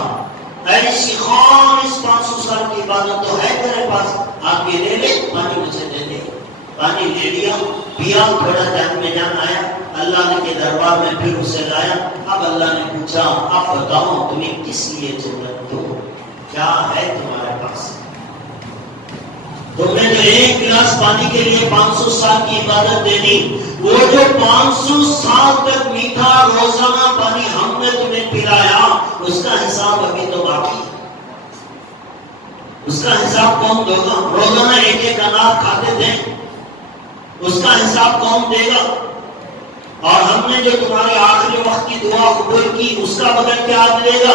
ایسی خالص 500 سال کی عبادت تو ہے تیرے پاس, آپ یہ لے لے, پانی مجھے دے دے. پانی لے لیا, پیا, تھوڑا جان میں جان آیا, اللہ نے کے دربار میں پھر اسے لایا. اب اللہ نے پوچھا اب بتاؤ تمہیں کس لیے ضرورت دو, کیا ہے تمہارے پاس؟ تم نے جو 1 گلاس پانی کے لیے 500 سال کی عبادت دے دی, وہ جو 500 سال تک میٹھا روزانہ پانی ہم نے تمہیں پلایا, اس کا حساب ابھی تو باقی ہے. اس کا حساب کون دے گا؟ روزانہ 1 انار کھاتے تھے, اس کا حساب کون دے گا؟ اور ہم نے جو تمہارے آخری وقت کی دعا قبول کی, اس کا بدل کیا دے گا؟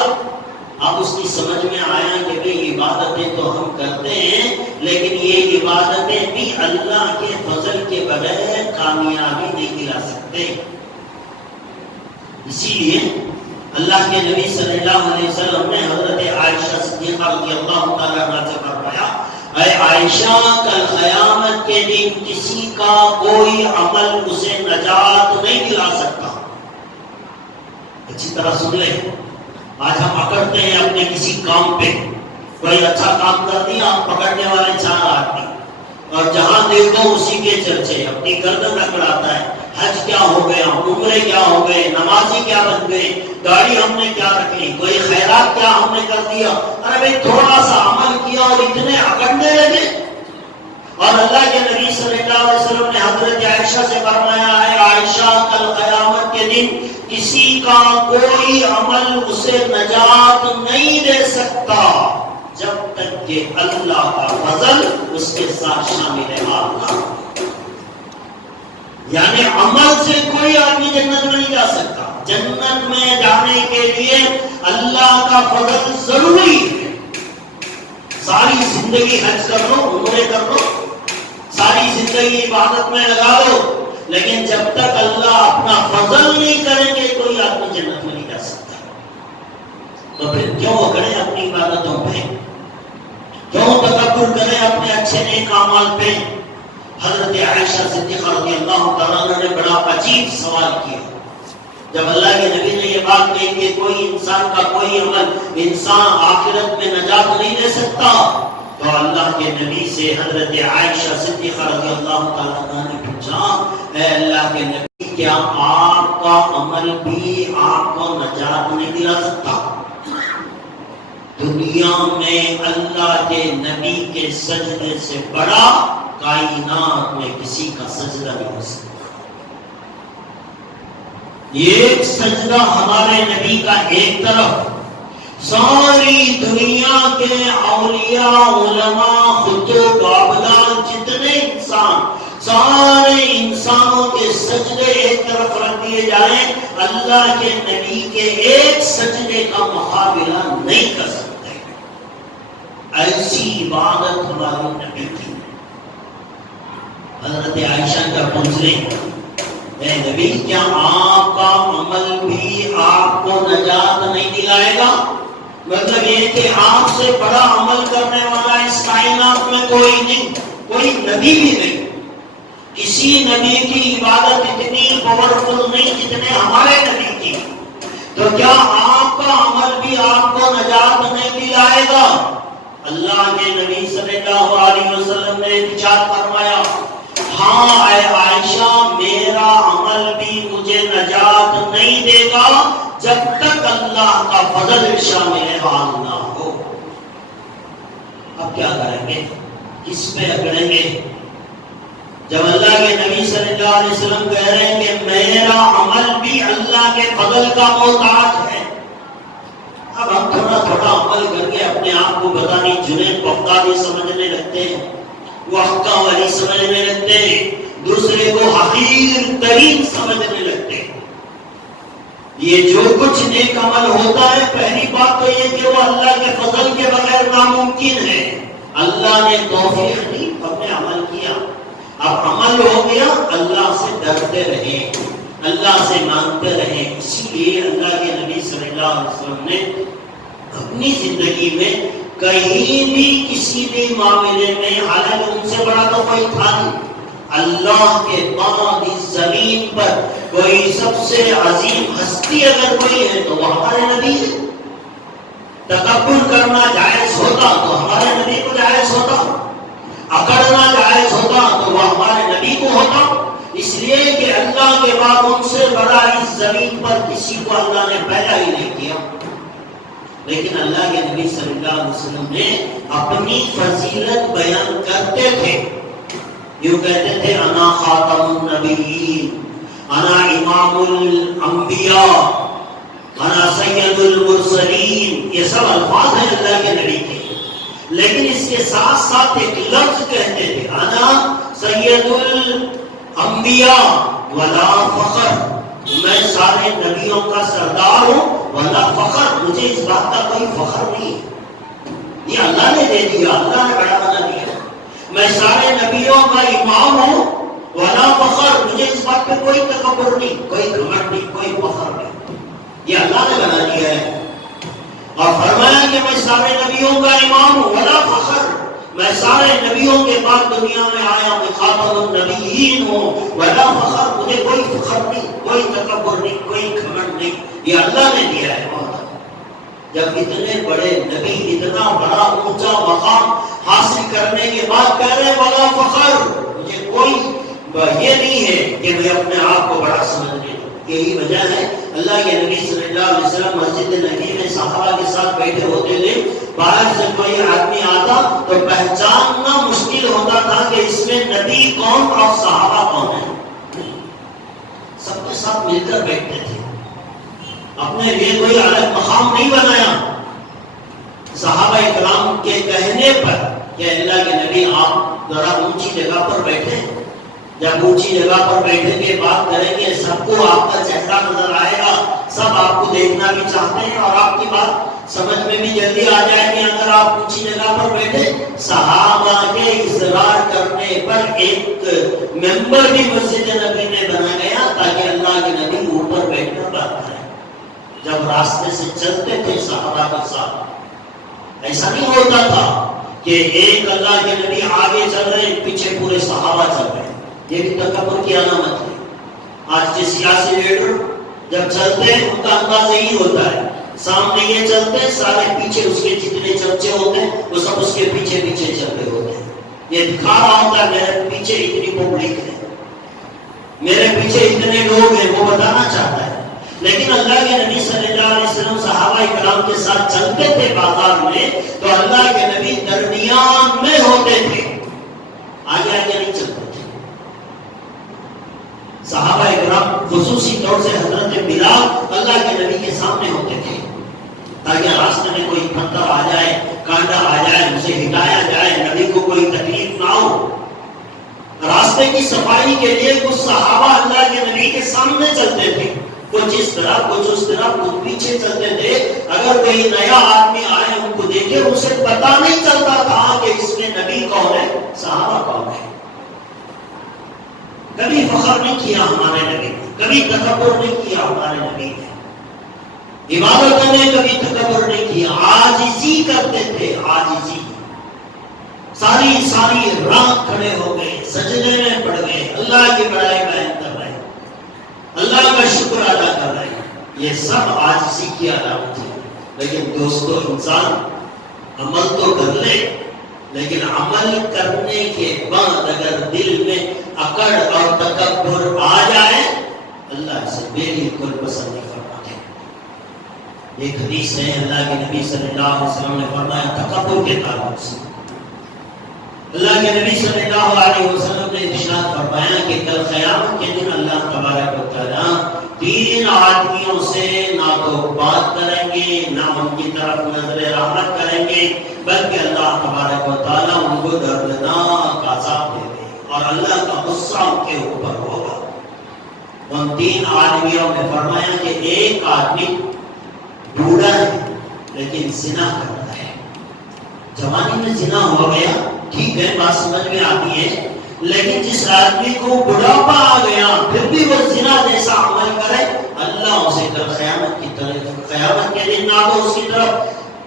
اب اس کی سمجھ میں آیا کہ بھئی عبادتیں تو ہم کرتے ہیں, لیکن یہ عبادتیں بھی اللہ کے فضل کے بغیر کامیابی نہیں دلا سکتے. اسی لیے اللہ کے نبی صلی اللہ علیہ وسلم نے حضرت عائشہ صدیقہ رضی اللہ تعالی عنہا سے فرمایا, اے عائشہ, کل قیامت کے دن کسی کا کوئی عمل اسے نجات نہیں دلا سکتا. اچھی طرح سن لیں, آج ہم اکڑتے ہیں اپنے کسی کام پہ, کوئی اچھا کام کر دیا, پکڑنے والے 4 آدمی, اور جہاں دیکھو اسی کے چرچے, اپنی گردن اکڑاتا ہے. حج کیا ہو گیا, عمرے کیا ہو گئے, نمازی کیا بن گئے, گاڑی ہم نے کیا رکھ لی, کوئی خیرات کیا ہم نے کر دیا. ارے بھائی تھوڑا سا عمل کیا اور اتنے اکڑنے لگے. اور اللہ کے نبی صلی اللہ علیہ وسلم نے حضرت عائشہ سے فرمایا, ہے عائشہ, کل قیامت کے دن کسی کا کوئی عمل اسے نجات نہیں دے سکتا جب تک کہ اللہ کا فضل اس کے ساتھ شامل ہے. یعنی عمل سے کوئی آدمی جنت میں نہیں جا سکتا. جنت میں جانے کے لیے اللہ کا فضل ضروری ہے. ساری زندگی حج کر لو, عمرے کر لو, ساری زندگی عبادت میں لگا لو, لیکن جب تک اللہ اپنا فضل نہیں کریں گے کوئی آدمی جنت میں نہیں جا سکتا. تو پھر کیوں کریں اپنی عبادتوں پہ, کیوں تکبر کریں اپنے اچھے نیک اعمال پہ؟ حضرت عائشہ صدیقہ رضی اللہ تعالیٰ عنہ نے بڑا عجیب سوال کیا. جب اللہ کے نبی نے یہ بات کہی کہ کوئی انسان کا کوئی عمل انسان آخرت میں نجات نہیں دے سکتا, تو اللہ کے نبی سے حضرت عائشہ صدیقہ رضی اللہ تعالیٰ عنہ نے پوچھا, اے اللہ کے نبی, کیا آپ کا عمل بھی آپ کو نجات نہیں دلا سکتا؟ دنیا میں اللہ کے نبی کے سجدے سے بڑا کائنات میں کسی کا سجدہ نہیں ہو سکتا. ایک سجدہ ہمارے نبی کا ایک طرف, ساری دنیا کے اولیاء, علماء, خطوط, عابدان, جتنے انسان, سارے انسانوں کے سجدے ایک طرف رکھ دیے جائیں, اللہ کے نبی کے ایک سجدے کا مقابلہ نہیں کر سکتے. ایسی عبادت ہمارے نبی کی. حضرت عائشہ کا پوچھ لیں, اے نبی, کیا آپ کا عمل بھی آپ کو نجات نہیں دلائے گا؟ مطلب یہ کہ آپ سے بڑا عمل کرنے والا اس کائنات میں کوئی نہیں, کوئی نبی بھی نہیں. کسی نبی کی عبادت اتنی پاورفل نہیں جتنے ہمارے نبی کی. تو کیا آپ کا عمل بھی آپ کو نجات نہیں دلائے گا؟ اللہ کے نبی صلی اللہ علیہ وسلم نے ارشاد فرمایا, ہاں اے عائشہ, میرا عمل بھی مجھے نجات نہیں دے گا جب تک اللہ کا فضل شامل حال نہ ہو. اب کیا کریں گے, کس پہ اکڑیں گے؟ جب اللہ کے نبی صلی اللہ علیہ وسلم کہہ رہے ہیں کہ میرا عمل بھی اللہ کے فضل کا محتاج ہے, اب ہم تھوڑا تھوڑا عمل کر کے اپنے آپ کو پتہ نہیں جنید بغدادی سمجھنے لگتے ہیں, وحقہ والی سمجھنے لگتے ہیں, دوسرے کو حقیر ترین سمجھنے لگتے ہیں. یہ جو کچھ نیک عمل ہوتا ہے, پہلی بات تو یہ کہ وہ اللہ کے فضل کے بغیر ناممکن ہے. اللہ نے توفیق دی, ہم نے عمل کیا, اب عمل ہو گیا, اللہ سے ڈرتے رہے, اللہ سے مانگتے رہے. اسی لیے اللہ کے نبی صلی اللہ علیہ وسلم نے اپنی زندگی میں کہیں بھی کسی بھی معاملے میں, حالانکہ ان سے بڑا تو کوئی تھا نہیں, اللہ کے بعد اس زمین پر کوئی سب سے عظیم ہستی اگر کوئی ہے تو وہ ہمارے نبی ہے. تکبر کرنا جائز ہوتا تو ہمارے نبی کو جائز ہوتا, اکڑنا جائز ہوتا تو وہ ہمارے نبی کو ہوتا. اس لیے کہ اللہ کے بعد ان سے بڑا اس زمین پر کسی کو اللہ نے پیدا ہی نہیں کیا. لیکن اللہ کے نبی صلی اللہ علیہ وسلم نے اپنی فضیلت بیان کرتے تھے, یوں کہتے تھے انا خاتم النبیین, انا امام الانبیاء, انا سید المرسلین. یہ سب الفاظ ہیں اللہ کے نبی کے, لیکن اس کے ساتھ ساتھ ایک لفظ کہتے تھے انا سید الانبیاء ولا فخر, میں سارے نبیوں کا سردار ہوں ولا فخر, مجھے اس بات کا کوئی فخر نہیں. یہ اللہ نے دے دیا, اللہ نے بڑا بنا دیا. میں سارے نبیوں کا امام ہوں ولا فخر, مجھے اس بات پہ کوئی تکبر نہیں, کوئی گھمنڈ نہیں, کوئی فخر نہیں. یہ اللہ نے بنا دیا ہے. اور فرمایا کہ میں سارے نبیوں کا امام ہوں ولا فخر, میں سارے نبیوں کے بعد دنیا میں آیا, میں خاتم النبیین ہوں ولا فخر, مجھے کوئی فخر نہیں, کوئی تکبر نہیں, کوئی گھمنڈ نہیں. یہ اللہ نے دیا ہے. جب اتنے بڑے نبی اتنا بڑا اونچا مقام حاصل کرنے کے بعد کہہ رہے ولا فخر, مجھے کوئی یہ نہیں ہے کہ میں اپنے آپ کو بڑا سمجھنے. یہی وجہ ہے اللہ کے نبی صلی اللہ علیہ وسلم مسجد نبی میں صحابہ کے ساتھ بیٹھے ہوتے تھے. باہر سے کوئی آدمی آتا تو پہچاننا مشکل ہوتا تھا کہ اس میں نبی کون اور صحابہ کون ہے. سب کے ساتھ مل کر بیٹھتے تھے, اپنے لیے کوئی الگ مقام نہیں بنایا. صحابہ اکرام کے کہنے پر کہ اللہ کے نبی آپ ذرا اونچی جگہ پر بیٹھے, جب اونچی جگہ پر بیٹھے کے بات کریں گے سب کو آپ کا چہرہ نظر آئے گا, سب آپ کو دیکھنا بھی چاہتے ہیں اور آپ کی بات سمجھ میں بھی جلدی آ جائے گی اگر آپ اونچی جگہ پر بیٹھے. صحابہ کے اصرار کرنے پر ایک ممبر بھی مسجد نبی میں بنا گیا تاکہ اللہ کے نبی اوپر بیٹھ کر بات کریں. جب راستے سے چلتے تھے صحابہ کے ساتھ ایسا نہیں ہوتا تھا کہ ایک اللہ کے نبی آگے چل رہے پیچھے پورے صحابہ چل رہے. یہ بھی تکبر کی علامت ہے. آج کے سیاسی لیڈر جب چلتے ہیں ان کا انداز یہی ہوتا ہے, سامنے یہ چلتے ہیں, سارے پیچھے اس کے جتنے چمچے ہوتے ہیں وہ سب اس کے پیچھے پیچھے چل رہے ہوتے ہیں. یہ دکھا رہا ہوتا ہے میرے پیچھے اتنی پبلک ہے, میرے پیچھے اتنے لوگ ہیں, وہ بتانا چاہتا ہے. لیکن اللہ کے نبی صلی اللہ علیہ وسلم صحابہ کرام کے ساتھ چلتے تھے بازار میں تو اللہ کے نبی درمیان میں ہوتے تھے, آگے آگے نہیں چلتے تھے. صحابہ کرام خصوصی طور سے حضرت بلال اللہ کے نبی کے سامنے ہوتے تھے تاکہ راستے میں کوئی پتھر آ جائے, کانٹا آ جائے, اسے ہٹایا جائے, نبی کو کوئی تکلیف نہ ہو. راستے کی صفائی کے لیے کچھ صحابہ اللہ کے نبی کے سامنے چلتے تھے, کچھ اس طرح کچھ اس طرح, کچھ پیچھے چلتے تھے. اگر کوئی نیا آدمی آئے ان کو دیکھے اسے پتا نہیں چلتا تھا کہ اس میں نبی کون ہے, صحابہ کون ہے. کبھی فخر نہیں کیا ہمارے نبی نے, کبھی تکبر نہیں کیا ہمارے نبی نے, عبادت میں کبھی تکبر نہیں کیا, عاجزی کرتے تھے. عاجزی ساری رات کھڑے ہو گئے, سجدے میں پڑ گئے, اللہ کی بڑائی بیان کر رہے, اللہ کا شکر ادا کر رہے ہیں. یہ سب عاجزی کی علامت ہے. لیکن دوستو انسان عمل تو کر لے, لیکن عمل کرنے کے بعد اگر دل میں اکڑ اور تکبر آ جائے اللہ اسے بالکل پسند نہیں فرماتے. ایک حدیث ہے اللہ کے نبی صلی اللہ علیہ وسلم نے فرمایا تکبر کے تعلق سے, اللہ کے نبی صلی اللہ علیہ وسلم نے ارشاد فرمایا کہ کل قیامت کے دن اللہ تبارک و تعالیٰ 3 آدمیوں سے نہ تو بات کریں گے, نہ ان کی طرف نظر رحمت کریں گے, بلکہ اللہ تبارک و تعالیٰ ان کو دردناک عذاب دے گے اور اللہ کا غصہ ان کے اوپر ہوگا. ان 3 آدمیوں نے فرمایا کہ ایک آدمی بوڑھا ہے لیکن زنا کرتا ہے. جوانی میں زنا ہو گیا, ٹھیک ہے, بات سمجھ میں آتی ہے, لیکن جس آدمی کو بڑھاپا آ گیا پھر بھی وہ زنا جیسا عمل کرے, اللہ اسے کل قیامت کے دن نہ تو اس کی طرف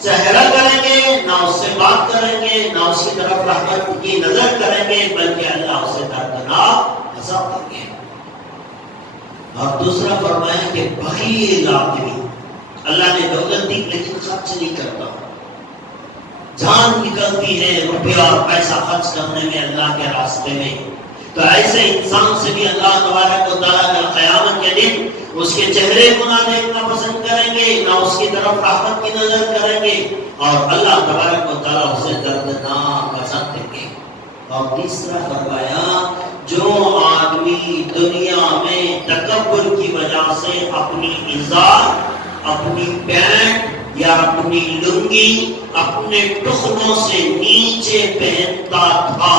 چہرہ کریں گے, نہ اس سے بات کریں گے, نہ اس کی طرف رحمت کی نظر کریں گے, بلکہ اللہ اسے دردناک دردناک عذاب دیں گے۔ اور دوسرا فرمایا کہ بخیل آدمی، اللہ نے دولت دی لیکن خرچ نہیں کرتا، جان نکلتی ہے روپیہ اور پیسہ خرچ کرنے میں اللہ کے راستے میں، تو ایسے انسان سے بھی اللہ تبارک و تعالیٰ کل قیامت کے دن اس کے چہرے کو نہ دیکھنا پسند کریں گے، نہ اس کی طرف رحمت کی نظر کریں گے، اور اللہ تبارک و تعالیٰ اسے دردناک عذاب دیں گے۔ اور تیسرا فرمایا جو آدمی دنیا میں تکبر کی وجہ سے اپنی عزت، اپنی پینٹ یا اپنی لنگی اپنے ٹخنوں سے نیچے پہنتا تھا،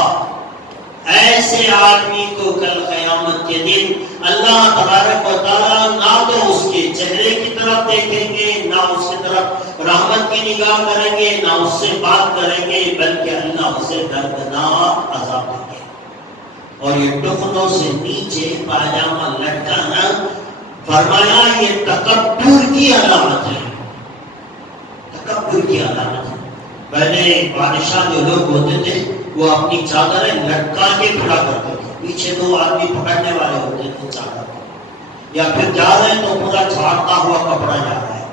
ایسے آدمی کو کل قیامت کے دن اللہ تبارک و تعالیٰ نہ تو اس کے چہرے کی طرف دیکھیں گے، نہ اس کی طرف رحمت کی نگاہ کریں گے، نہ اس سے بات کریں گے، بلکہ اللہ اسے دردناک عذاب دیں گے۔ اور یہ ٹخنوں سے نیچے پاجامہ لٹکانا فرمایا یہ تکبر کی علامت ہے، تکبر کی علامت ہے۔ پہلے بادشاہ جو لوگ ہوتے تھے وہ اپنی چادریں لٹکا کے کھڑا کرتے تھے، پیچھے دو آدمی پکڑنے والے ہوتے تھے چادر کو، یا پھر جا رہے ہیں تو پورا جھاڑتا ہوا کپڑا جا رہا ہے،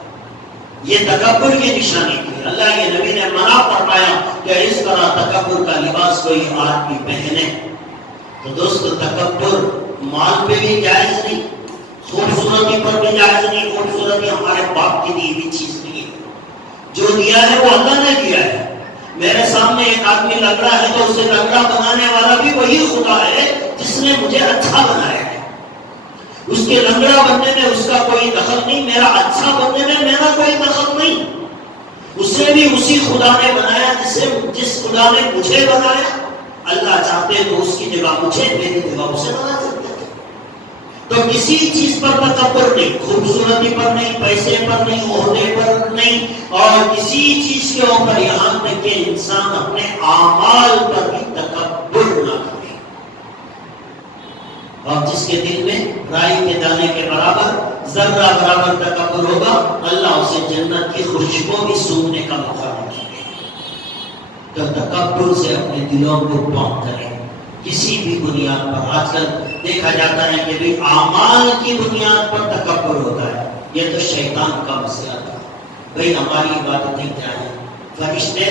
یہ تکبر کی نشانی تھی۔ اللہ کے نبی نے منع فرمایا کہ اس طرح تکبر کا لباس کوئی آدمی پہنے۔ تو دوستو تکبر مال پہ بھی جائز نہیں، خوبصورتی پر بھی جائز نہیں، خوبصورتی ہمارے باپ کی دی ہوئی چیز نہیں ہے، جو دیا ہے وہ اللہ نے دیا ہے۔ میرے سامنے ایک آدمی لنگڑا ہے تو اسے لنگڑا بنانے والا بھی وہی خدا ہے جس نے مجھے اچھا بنایا ہے، اس کے لنگڑا بننے میں اس کا کوئی دخل نہیں، میرا اچھا بننے میں میرا کوئی دخل نہیں، اسے بھی اسی خدا نے بنایا جس خدا نے مجھے بنایا۔ اللہ چاہتے تو اس کی جگہ مجھے، میری جگہ اسے بنا سکتے تھے۔ تو کسی چیز پر تکبر نہیں، خوبصورتی پر نہیں، پیسے پر نہیں، عہدے پر نہیں، اور کسی چیز کے اوپر، یہاں تک کہ انسان اپنے اعمال پر بھی تکبر نہ کرے۔ اور جس کے دل میں رائی کے دانے کے برابر، ذرہ برابر تکبر ہوگا، اللہ اسے جنت کی خوشبو بھی سونگنے کا موقع دے گا۔ تو تکبر سے اپنے دلوں کو پاک کریں۔ کسی بھی بنیاد پر آج کل دیکھا جاتا ہے کہ بھی اعمال کی بنیاد پر تکبر ہوتا ہے، یہ تو شیطان کا مسئلہ تھا۔ بھئی ہماری عبادتیں کیا ہیں؟ فرشتے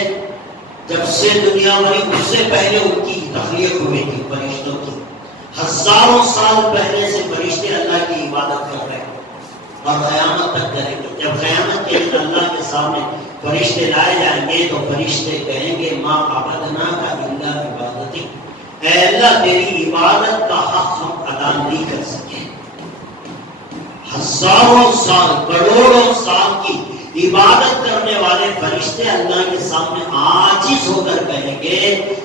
جب سے دنیا بنی اس سے پہلے ان کی تخلیق ہوئی تھی، فرشتوں کی ہزاروں سال پہلے سے فرشتے اللہ کی عبادت کر رہے ہیں اور قیامت تک کریں گے۔ جب قیامت کے دن اللہ کے سامنے فرشتے لائے جائیں گے تو فرشتے کہیں گے ما عبدناک الا عبادتک، اے اللہ تیری عبادت کا حق ہم ادا نہیں کر سکے۔ ہزاروں سال، کروڑوں سال کی عبادت کرنے والے فرشتے اللہ کے سامنے عاجز ہو کر کہیں گے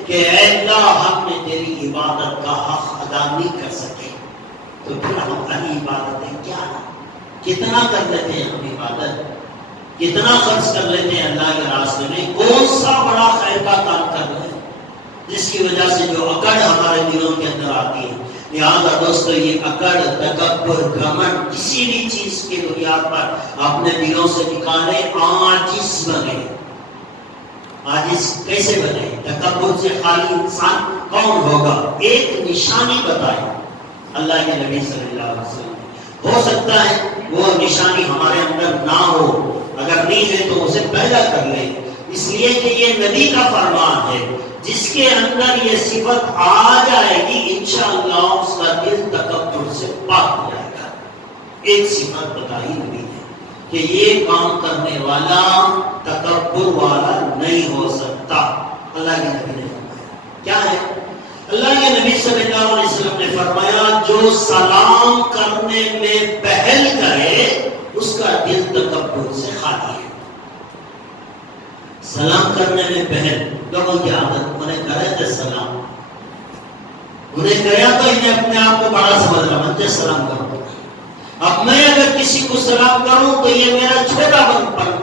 کہ اے اللہ ہم نے تیری عبادت کا حق ادا نہیں کر سکے۔ تو پھر ہماری عبادتیں کیا ہیں؟ کتنا کر لیتے ہیں ہم عبادت، کتنا خرچ کر لیتے ہیں اللہ کے راستے میں، کون سا بڑا خیر کا کام کر رہے ہیں جس کی وجہ سے جو اکڑ ہمارے دلوں کے اندر آتی ہے۔ لہٰذا دوستو یہ اکڑ، تکبر، گھمنڈ کسی بھی چیز کی بنیاد پر اپنے دلوں سے نکالے، عاجز بنے۔ عاجز کیسے بنے؟ تکبر سے خالی انسان کون ہوگا؟ ایک نشانی بتائیں اللہ کے نبی صلی اللہ علیہ وسلم۔ ہو سکتا ہے وہ نشانی ہمارے اندر نہ ہو، اگر نہیں ہے تو اسے پیدا کر لیں، اس لیے کہ یہ نبی کا فرمان ہے۔ جس کے اندر یہ صفت آ جائے گی انشاءاللہ اس کا دل تکبر سے پاک ہو جائے گا۔ ایک صفت بتائی نبی نے کہ یہ کام کرنے والا تکبر والا نہیں ہو سکتا۔ اللہ کے نبی نے فرمایا کیا ہے؟ اللہ کے نبی صلی اللہ علیہ وسلم نے فرمایا جو سلام کرنے میں پہل کرے اس کا دل تکبر سے خالی ہے۔ سلام کرنے میں پہل، لوگوں کی عادت، انہیں کرے تھے سلام، انہیں کیا تو انہیں اپنے آپ کو بڑا سمجھ رہا، مجھے سلام کرو۔ اب میں اگر کسی کو سلام کروں تو یہ میرا چھوٹا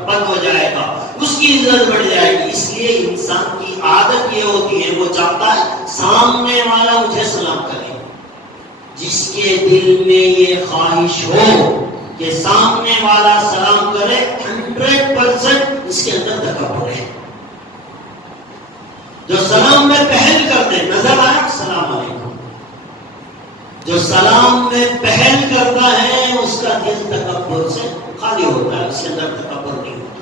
پن ہو جائے گا، اس کی عزت بڑھ جائے گی۔ اس لیے انسان کی عادت یہ ہوتی ہے، وہ چاہتا ہے سامنے والا مجھے سلام کرے۔ جس کے دل میں یہ خواہش ہو کہ سامنے والا سلام کرے، 100% اس کے اندر تکبر ہے۔ جو سلام میں پہل کرتے، نظر آیا السلام علیکم، جو سلام میں پہل کرتا ہے اس کا دل تکبر سے خالی ہوتا ہے، اس کے اندر تکبر نہیں ہوتا۔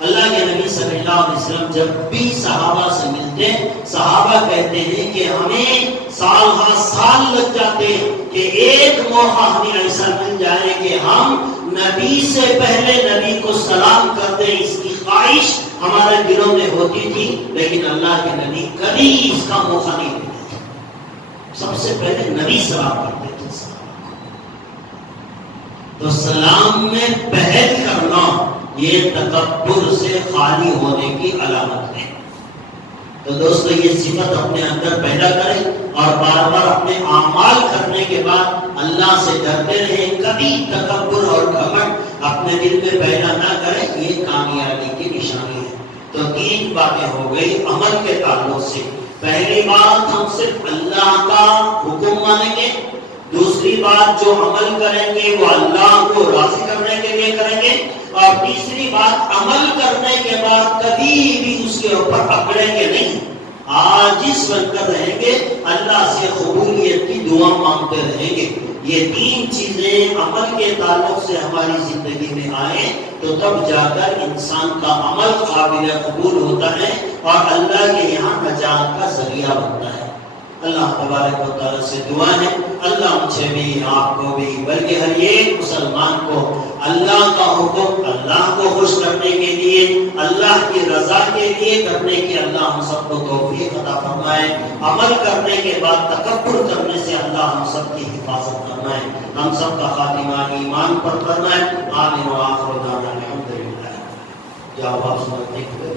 اللہ کے نبی صلی اللہ علیہ وسلم جب بھی صحابہ سے ملتے، صحابہ کہتے ہیں کہ ہمیں سال ہر سال لگ جاتے کہ ایک موقع ہمیں ایسا مل جائے کہ ہم نبی سے پہلے نبی کو سلام کر دیں، اس کی خواہش ہمارے دلوں میں ہوتی تھی، لیکن اللہ کے نبی کبھی اس کا موقع نہیں دیتے تھے۔ سب سے پہلے نبی سلام کرتے تھے۔ تو سلام میں پہل کرنا یہ تکبر سے خالی ہونے کی علامت ہے۔ تو دوستو یہ صفت اپنے اندر پیدا کریں اور بار بار اپنے اعمال کرنے کے بعد اللہ سے ڈرتے رہیں، کبھی تکبر اور گھمنڈ اپنے دل میں پیدا نہ کریں، یہ کامیابی کی نشانی ہے۔ تو تین باتیں ہو گئی عمل کے تعلق سے۔ پہلی بات ہم صرف اللہ کا حکم مانیں گے، دوسری بات جو عمل کریں گے وہ اللہ کو راضی کرنے کے لیے کریں گے، اور تیسری بات عمل کرنے کے بعد کبھی بھی اس کے اوپر اکڑیں گے نہیں، عاجز بن کر رہیں گے، اللہ سے قبولیت کی دعا مانگتے رہیں گے۔ یہ تین چیزیں عمل کے تعلق سے ہماری زندگی میں آئیں تو تب جا کر انسان کا عمل قابل قبول ہوتا ہے اور اللہ کے یہاں نجات کا ذریعہ بنتا ہے۔ اللہ تبارک و تعالیٰ سے دعا ہے اللہ مجھے بھی آپ کو بھی بلکہ ہر ایک مسلمان کو اللہ کا حکم اللہ کو خوش کرنے کے لیے، اللہ کی رضا کے لیے کرنے کی اللہ ہم سب کو توفیق عطا فرمائے۔ عمل کرنے کے بعد تکبر کرنے سے اللہ ہم سب کی حفاظت فرمائے، ہم سب کا خاتمہ ایمان پر فرمائے۔ آمین و آخر دعوانا الحمدللہ۔ جاؤ آپ سمجھتے ہیں